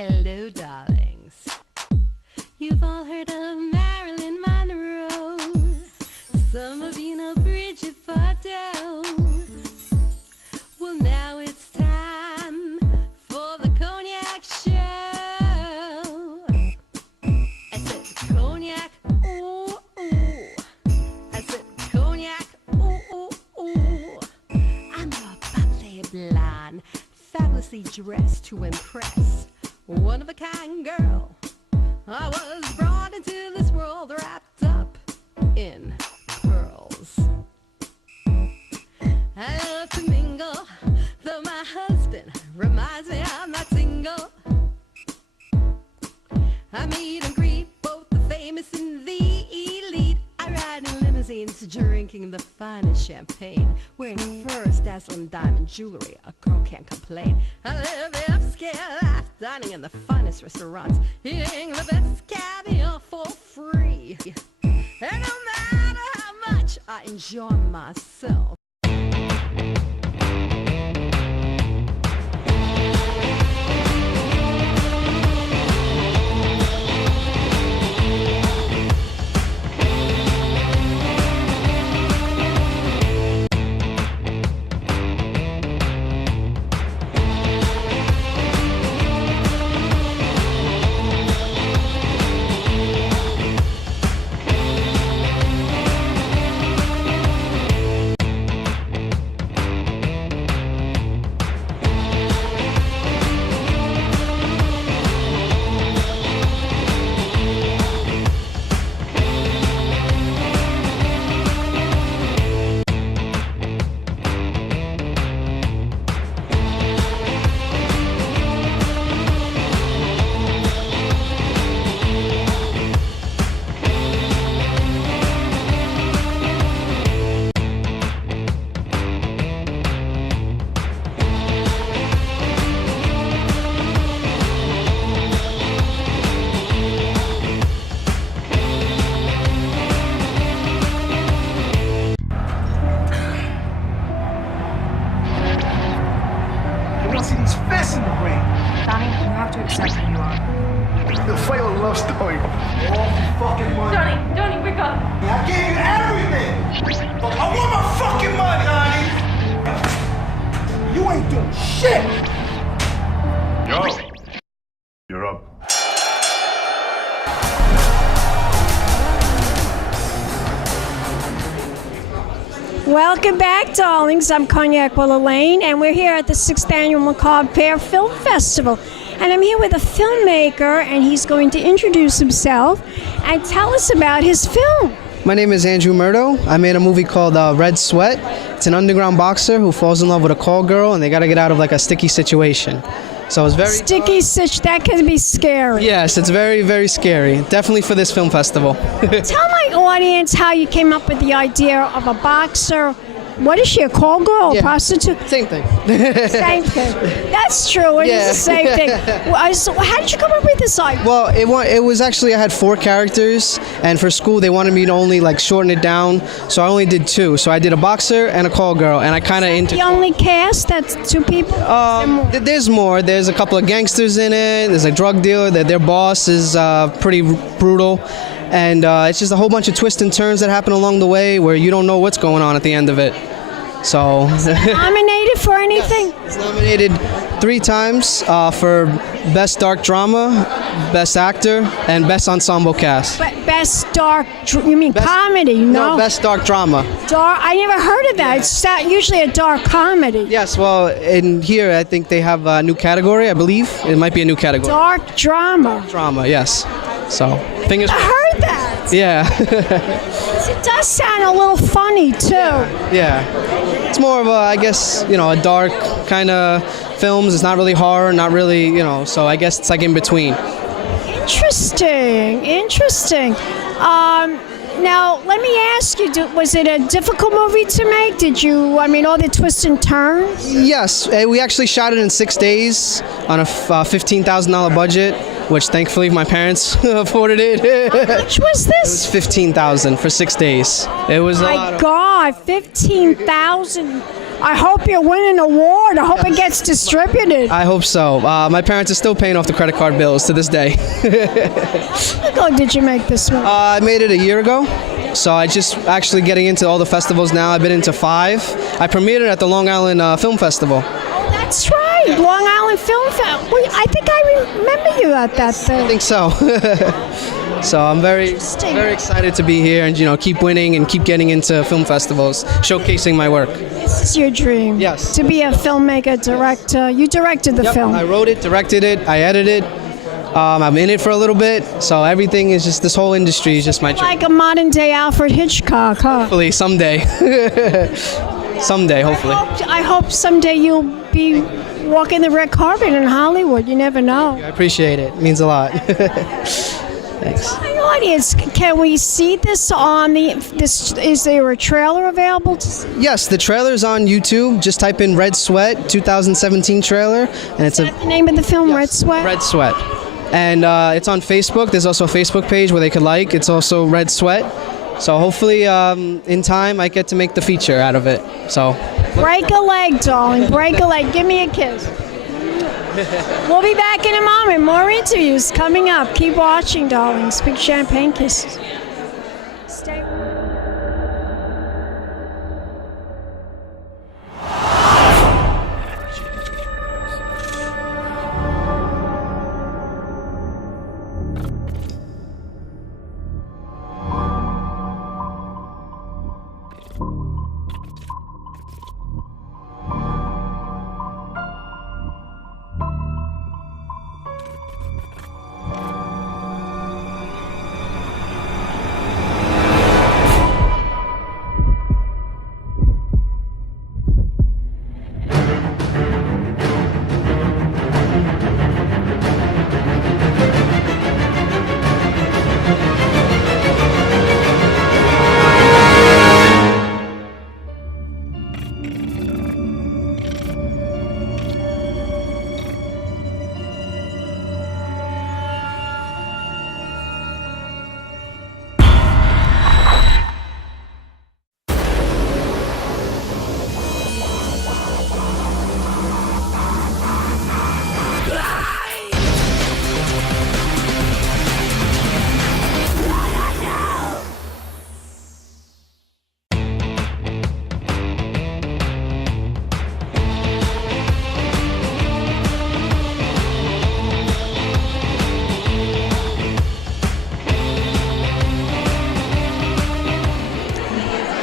Hello, darlings. You've all heard of Marilyn Monroe. Some of you know Bridget Bardot. Well, now it's time for the Cognac show. I said Cognac, ooh, ooh. I said Cognac, ooh, ooh, ooh. I'm a bubbly blonde, fabulously dressed to impress. One of a kind girl. I was brought into this world wrapped up in pearls. I love to mingle, though my husband reminds me I'm not single. I meet and greet both the famous and the elite. I ride in limousines, drinking the finest champagne, wearing furs, dazzling diamond jewelry. A girl can't complain. I live the upscale life, dining in the finest restaurants, eating the best caviar for free. And no matter how much I enjoy myself, welcome back, darlings. I'm Cognac Wellerlane, and we're here at the 6th Annual Macabre Faire Film Festival. And I'm here with a filmmaker, and he's going to introduce himself and tell us about his film. My name is Andrew Merto. I made a movie called Red Sweat. It's an underground boxer who falls in love with a call girl, and they got to get out of like a sticky situation. So it's very sticky that can be scary. Yes, it's very, very scary. Definitely for this film festival. Tell my audience how you came up with the idea of a boxer. What is she, a call girl, a prostitute? Same thing. Same thing. That's true. It is the same thing. So how did you come up with this idea? Well, it was actually, I had 4 characters, and for school they wanted me to only like shorten it down, so I only did 2. So I did a boxer and a call girl, and I kind of The only cast? That's 2 people? There's more. There's a couple of gangsters in it. There's a drug dealer. Their boss is pretty brutal. And it's just a whole bunch of twists and turns that happen along the way where you don't know what's going on at the end of it. So nominated for anything? Yes, it's nominated 3 times for Best Dark Drama, Best Actor, and Best Ensemble Cast. But Best Dark, you mean comedy? No, Best Dark Drama. I never heard of that. It's not usually a dark comedy. Yes, well, in here I think they have a new category, I believe. It might be a new category. Dark drama. Drama, yes. So, fingers crossed. I heard that. Yeah. It does sound a little funny, too. Yeah. It's more of a, I guess, a dark kind of films. It's not really horror, not really, so I guess it's like in between. Interesting. Now, let me ask you, was it a difficult movie to make? All the twists and turns? Yes, we actually shot it in 6 days on a $15,000 budget, which thankfully my parents afforded it. How much was this? It was $15,000 for 6 days. It was a lot. My God, $15,000. I hope you win an award. I hope it gets distributed. I hope so. My parents are still paying off the credit card bills to this day. How long ago did you make this one? I made it a year ago. So I just actually getting into all the festivals now. I've been into 5. I premiered it at the Long Island Film Festival. Oh, that's right. Yeah. Long Island Film Festival. I think I remember you at that thing. I think so. So I'm very excited to be here and keep winning and keep getting into film festivals, showcasing my work. This is your dream. Yes. To be a filmmaker, director. You directed the film. I wrote it, directed it, I edited. I'm in it for a little bit, so everything is just, this whole industry is just my dream. Like a modern day Alfred Hitchcock, huh? Hopefully, someday. Someday, hopefully. I hope someday you'll be walking the red carpet in Hollywood. You never know. I appreciate it. It means a lot. Thanks. Hi, audience, can we see this on is there a trailer available to see? Yes, the trailer's on YouTube. Just type in Red Sweat 2017 trailer, and it's the name of the film. Yes, Red Sweat. Red Sweat, and it's on Facebook. There's also a Facebook page where they could like. It's also Red Sweat. So hopefully, in time, I get to make the feature out of it. So break a leg, darling. Break a leg. Give me a kiss. We'll be back in a moment. More interviews coming up. Keep watching, darlings. Big champagne kisses. Stay.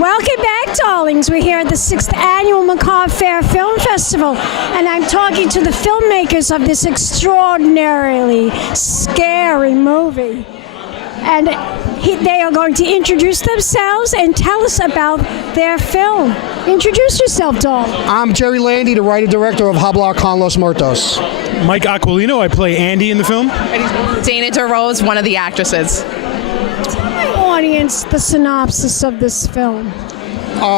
Welcome back, darlings. We're here at the 6th Annual Macabre Faire Film Festival, and I'm talking to the filmmakers of this extraordinarily scary movie. And they are going to introduce themselves and tell us about their film. Introduce yourself, darling. I'm Jerry Landi, the writer-director of Hablar con los Muertos. Mike Aquilino, I play Andy in the film. Dana DeRose, one of the actresses. Tell my audience the synopsis of this film.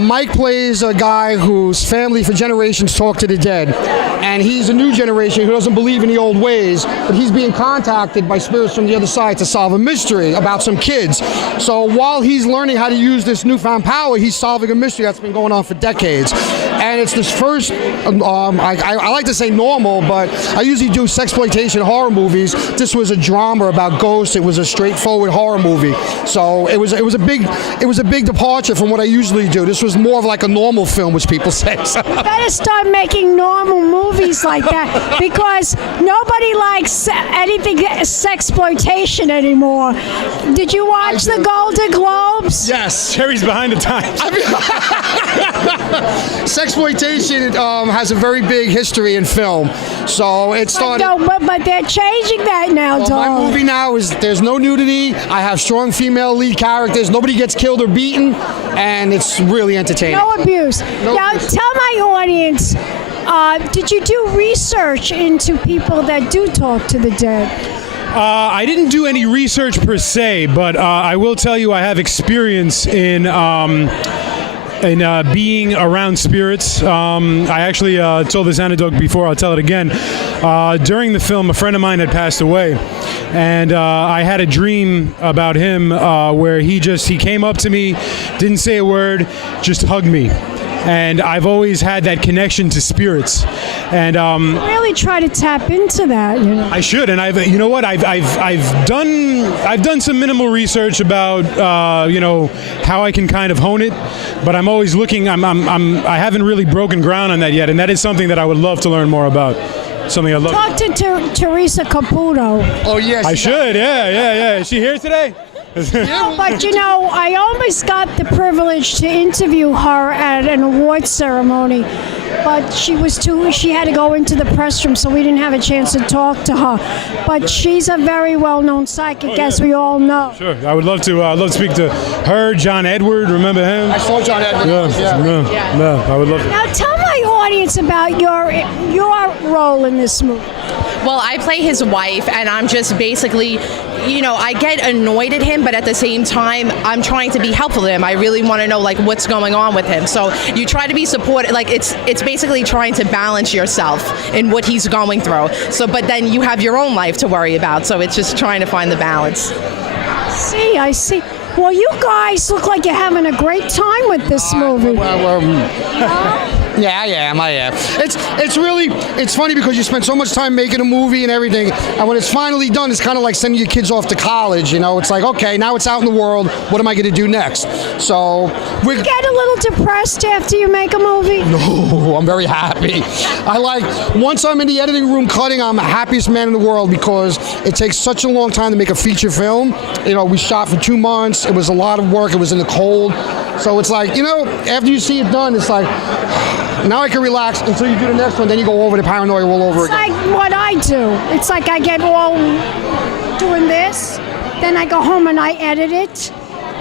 Mike plays a guy whose family for generations talk to the dead. And he's a new generation who doesn't believe in the old ways, but he's being contacted by spirits from the other side to solve a mystery about some kids. So while he's learning how to use this newfound power, he's solving a mystery that's been going on for decades. And it's this first, I like to say normal, but I usually do sexploitation horror movies. This was a drama about ghosts. It was a straightforward horror movie. So it was a big departure from what I usually do. This was more of like a normal film, which people say. So. You better start making normal movies like that, because nobody likes anything sexploitation anymore. Did you watch the Golden Globes? Yes, Jerry's behind the times. Sexploitation has a very big history in film. So it started. But they're changing that now, darling. My movie now is there's no nudity. I have strong female lead characters. Nobody gets killed or beaten, and it's really entertaining. No abuse. Now, tell my audience, did you do research into people that do talk to the dead? I didn't do any research per se, but I will tell you I have experience in being around spirits. I actually told this anecdote before. I'll tell it again. During the film, a friend of mine had passed away, and I had a dream about him where he came up to me, didn't say a word, just hugged me. and I've always had that connection to spirits. And Really try to tap into that, you know. I should, and I've done some minimal research about how I can kind of hone it, but I'm always looking. I haven't really broken ground on that yet, and that is something that I would love to learn more about. Something I'd love. Talk to Teresa Caputo. Oh yes. I should. Yeah. Is she here today? No, but I almost got the privilege to interview her at an awards ceremony, but she had to go into the press room, so we didn't have a chance to talk to her. But she's a very well-known psychic, as we all know. Sure, I would love to speak to her. John Edward, remember him? I saw John Edward. Yeah, I would love to. Now tell my audience about your role in this movie. Well, I play his wife, and I'm just basically, I get annoyed at him, but at the same time, I'm trying to be helpful to him. I really want to know, what's going on with him. So you try to be supportive. It's basically trying to balance yourself in what he's going through. So, but then you have your own life to worry about. So it's just trying to find the balance. I see. Well, you guys look like you're having a great time with this movie. Yeah, I am. It's funny because you spend so much time making a movie and everything, and when it's finally done, it's kind of like sending your kids off to college, It's like, okay, now it's out in the world, what am I going to do next? So, you get a little depressed after you make a movie? No, I'm very happy. Once I'm in the editing room cutting, I'm the happiest man in the world because it takes such a long time to make a feature film. We shot for 2 months, it was a lot of work, it was in the cold. So it's like, after you see it done, it's like, now I can relax until you do the next one, then you go over the paranoia all over again. It's like what I do. It's like I get all doing this, then I go home and I edit it.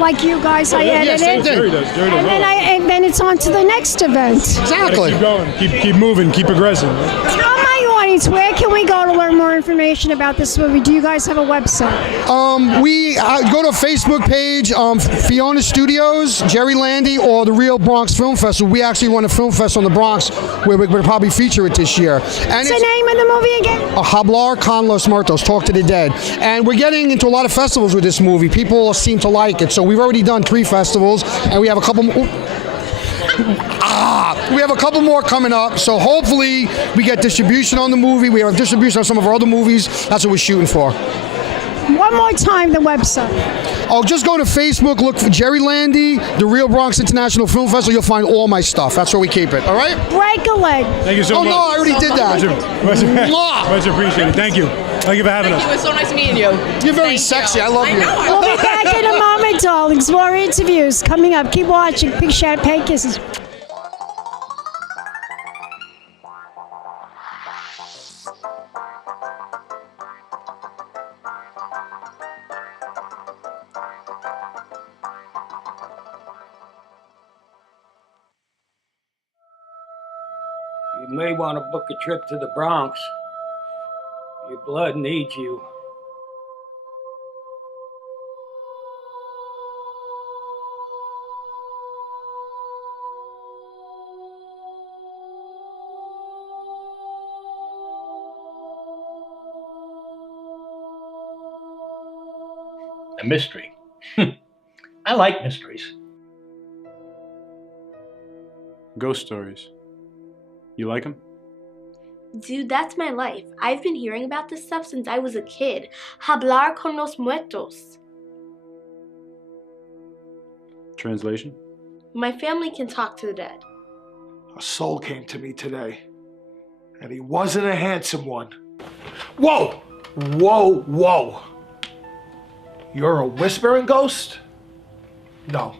Like you guys, I edit it. Jerry does. And then it's on to the next event. Exactly. Keep going, keep moving, keep progressing. Tell my audience, where can we go to learn more information about this movie? Do you guys have a website? We go to a Facebook page, Fiona Studios, Jerry Landi, or the Real Bronx Film Festival. We actually run a film festival in the Bronx where we're going to probably feature it this year. What's the name of the movie again? Hablar con los Muertos, Talk to the Dead. And we're getting into a lot of festivals with this movie. People seem to like it. So we've already done 3 festivals, and we have a couple more. We have a couple more coming up, so hopefully we get distribution on the movie. We have distribution on some of our other movies. That's what we're shooting for. One more time, the website. Oh, just go to Facebook, look for Jerry Landi, the Real Bronx International Film Festival. You'll find all my stuff. That's where we keep it, all right? Break a leg. Thank you so much. Oh, no, I already did that. Much appreciated. Thank you. Thank you for having us. It was so nice meeting you. You're very sexy. I love you. We'll be back in a moment, darlings. More interviews coming up. Keep watching. Big champagne kisses. You may want to book a trip to the Bronx. Your blood needs you. A mystery. I like mysteries. Ghost stories. You like them? Dude, that's my life. I've been hearing about this stuff since I was a kid. Hablar con los muertos. Translation? My family can talk to the dead. A soul came to me today, and he wasn't a handsome one. Whoa! Whoa, whoa! You're a whispering ghost? No.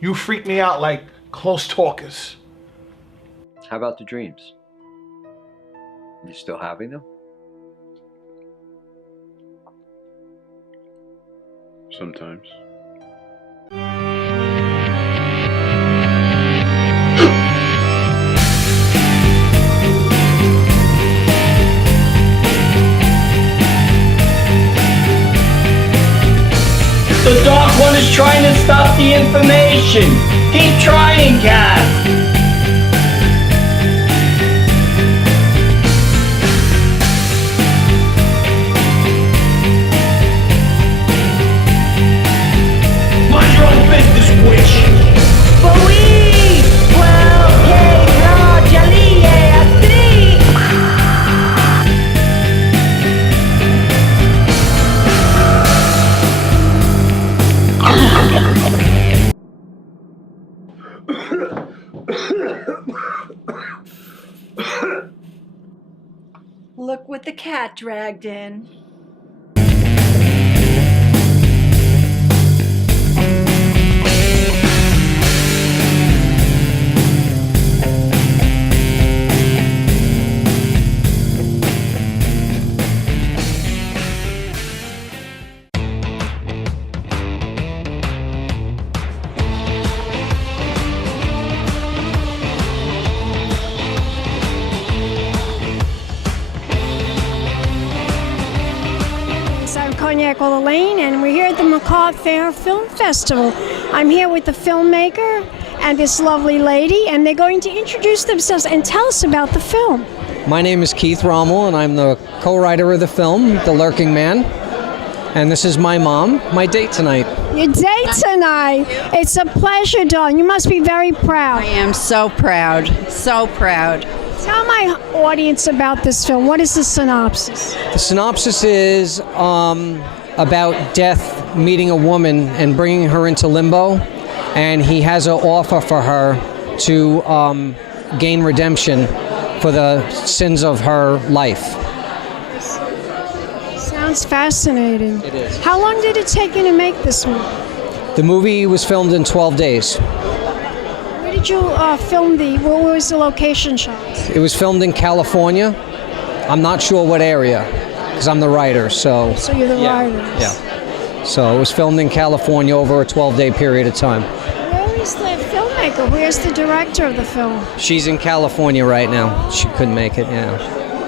You freak me out like close talkers. How about the dreams? You still having them? Sometimes. The Dark One is trying to stop the information. Keep trying, Cass. Mind your own business, witch. But we will Look what the cat dragged in. Cognac, Wellerlane, and we're here at the Macabre Faire Film Festival. I'm here with the filmmaker and this lovely lady, and they're going to introduce themselves and tell us about the film. My name is Keith Rommel, and I'm the co-writer of the film, The Lurking Man. And this is my mom, my date tonight. Your date tonight. It's a pleasure, darling. You must be very proud. I am so proud, so proud. Tell my audience about this film. What is the synopsis? The synopsis is about death meeting a woman and bringing her into limbo, and he has an offer for her to gain redemption for the sins of her life. Sounds fascinating. It is. How long did it take you to make this movie? The movie was filmed in 12 days. Where did you film what was the location shots? It was filmed in California. I'm not sure what area, because I'm the writer, so... So you're the writer. Yeah. So it was filmed in California over a 12-day period of time. Where is the filmmaker? Where's the director of the film? She's in California right now. She couldn't make it, yeah.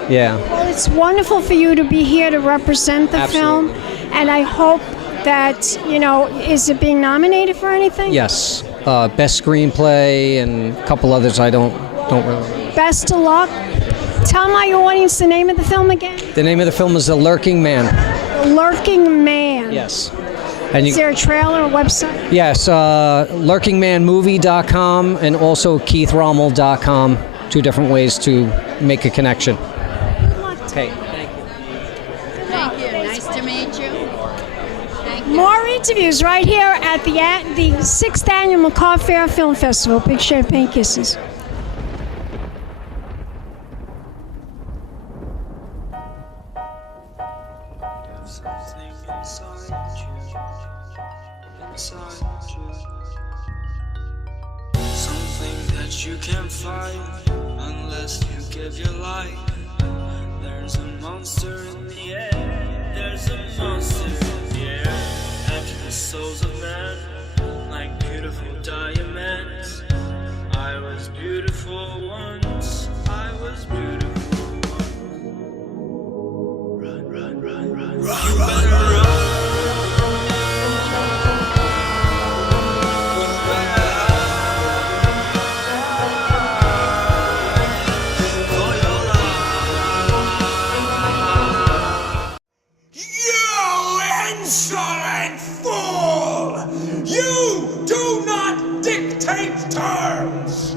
Yeah. Well, it's wonderful for you to be here to represent the Absolutely. film, and I hope that, is it being nominated for anything? Yes. Best screenplay and a couple others I don't really... Best of luck. Tell my audience the name of the film again. The name of the film is The Lurking Man. The Lurking Man. Yes. And is there a trailer or website? Yes, lurkingmanmovie.com and also keithrommel.com. Two different ways to make a connection. Good luck. Okay, thank you. Thank you. Nice to meet you. Thank you. More interviews right here at the 6th Annual Macabre Faire Film Festival. Big champagne kisses. Something that you can't fight unless you give your life. There's a monster in the air. There's a monster in the air. After the souls of men, like beautiful diamonds. I was beautiful once. I was beautiful once. Run, run, run, run. You better run. Insolent fool! You do not dictate terms!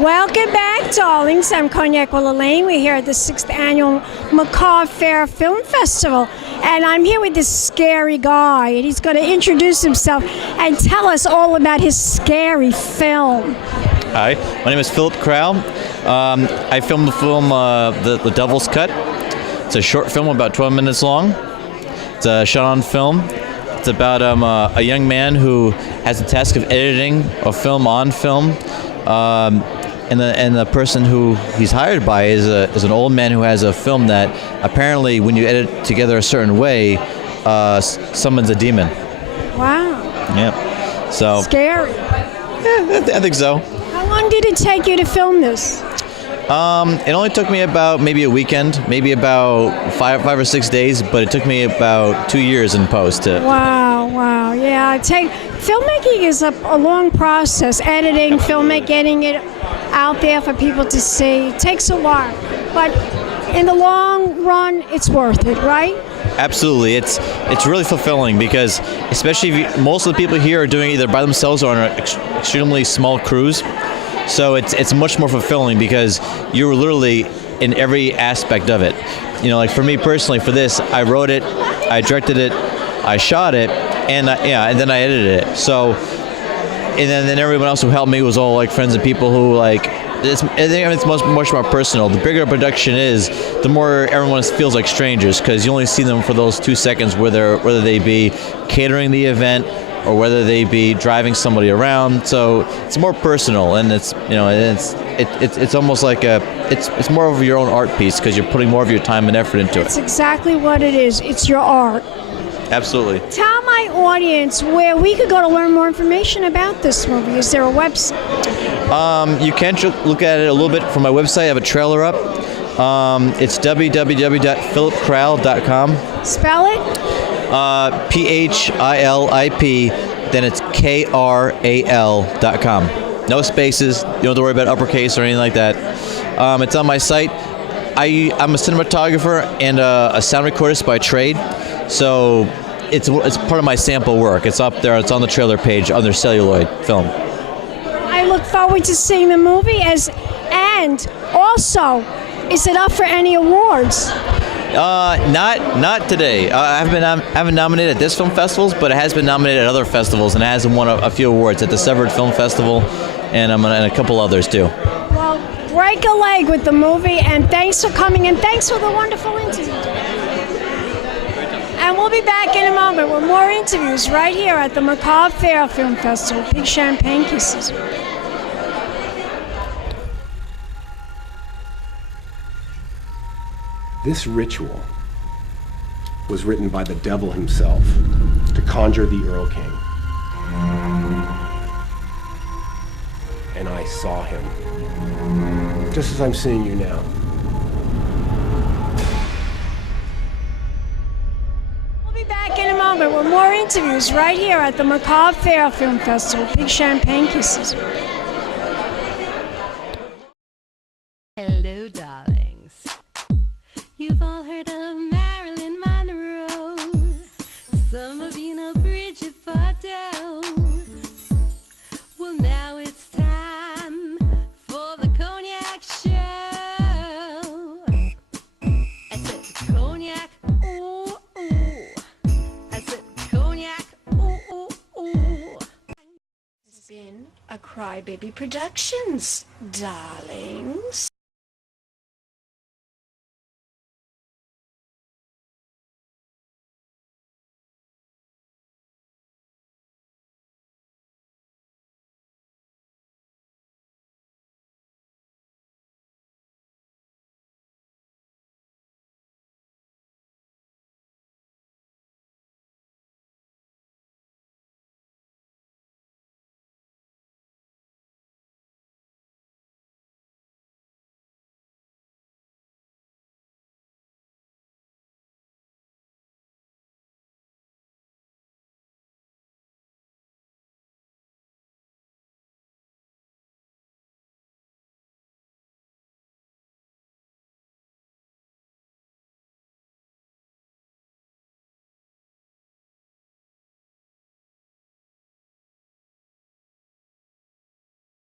Welcome back, darlings. I'm Cognac, Wellerlane. We're here at the 6th Annual Macabre Faire Film Festival. And I'm here with this scary guy, and he's going to introduce himself and tell us all about his scary film. Hi, my name is Philip Kral. I filmed the film The Devil's Cut. It's a short film about 12 minutes long. It's a shot on film. It's about a young man who has the task of editing a film on film. And the person who he's hired by is an old man who has a film that apparently when you edit together a certain way, summons a demon. Wow. Yeah. So. Scary. Yeah, I think so. How long did it take you to film this? It only took me about maybe a weekend, maybe about five or 6 days, but it took me about 2 years in post. Wow. Yeah, filmmaking is a long process. Editing, filmmaking, getting it out there for people to see. It takes a while. But in the long run, it's worth it, right? Absolutely, it's really fulfilling because, especially if most of the people here are doing it either by themselves or on an extremely small cruise. So it's much more fulfilling because you're literally in every aspect of it. You know, like for me personally, for this, I wrote it, I directed it, I shot it, and then I edited it. So, and then everyone else who helped me was all like friends and people who like. I think it's much more personal. The bigger a production is, the more everyone feels like strangers because you only see them for those 2 seconds, whether they be catering the event or whether they be driving somebody around. So it's more personal, and it's almost like it's more of your own art piece because you're putting more of your time and effort into it. It's exactly what it is. It's your art. Absolutely. Tell my audience where we could go to learn more information about this movie. Is there a website? You can look at it a little bit from my website. I have a trailer up. It's www.philipkral.com. Spell it? PHILIP, then it's KRAL.com. No spaces. You don't have to worry about uppercase or anything like that. It's on my site. I'm a cinematographer and a sound recordist by trade, so it's part of my sample work. It's up there. It's on the trailer page under celluloid film. I look forward to seeing the movie. And also, is it up for any awards? Not today. I haven't been nominated at this film festivals, but it has been nominated at other festivals and it has won a few awards at the Severed Film Festival and a couple others too. Well, break a leg with the movie, and thanks for coming, and thanks for the wonderful interview. And we'll be back in a moment with more interviews right here at the Macabre Faire Film Festival. Big champagne kisses. This ritual was written by the devil himself to conjure the Earl King. And I saw him, just as I'm seeing you now. We'll be back in a moment with more interviews right here at the Macabre Faire Film Festival. Big champagne kisses. Hello, darlings. You've all heard of Marilyn Monroe. Some of you know Bridget Bardot. Well, now it's time for the Cognac show. I said Cognac, ooh, ooh. I said Cognac, ooh, ooh, ooh. This has been a Crybaby Productions, darlings.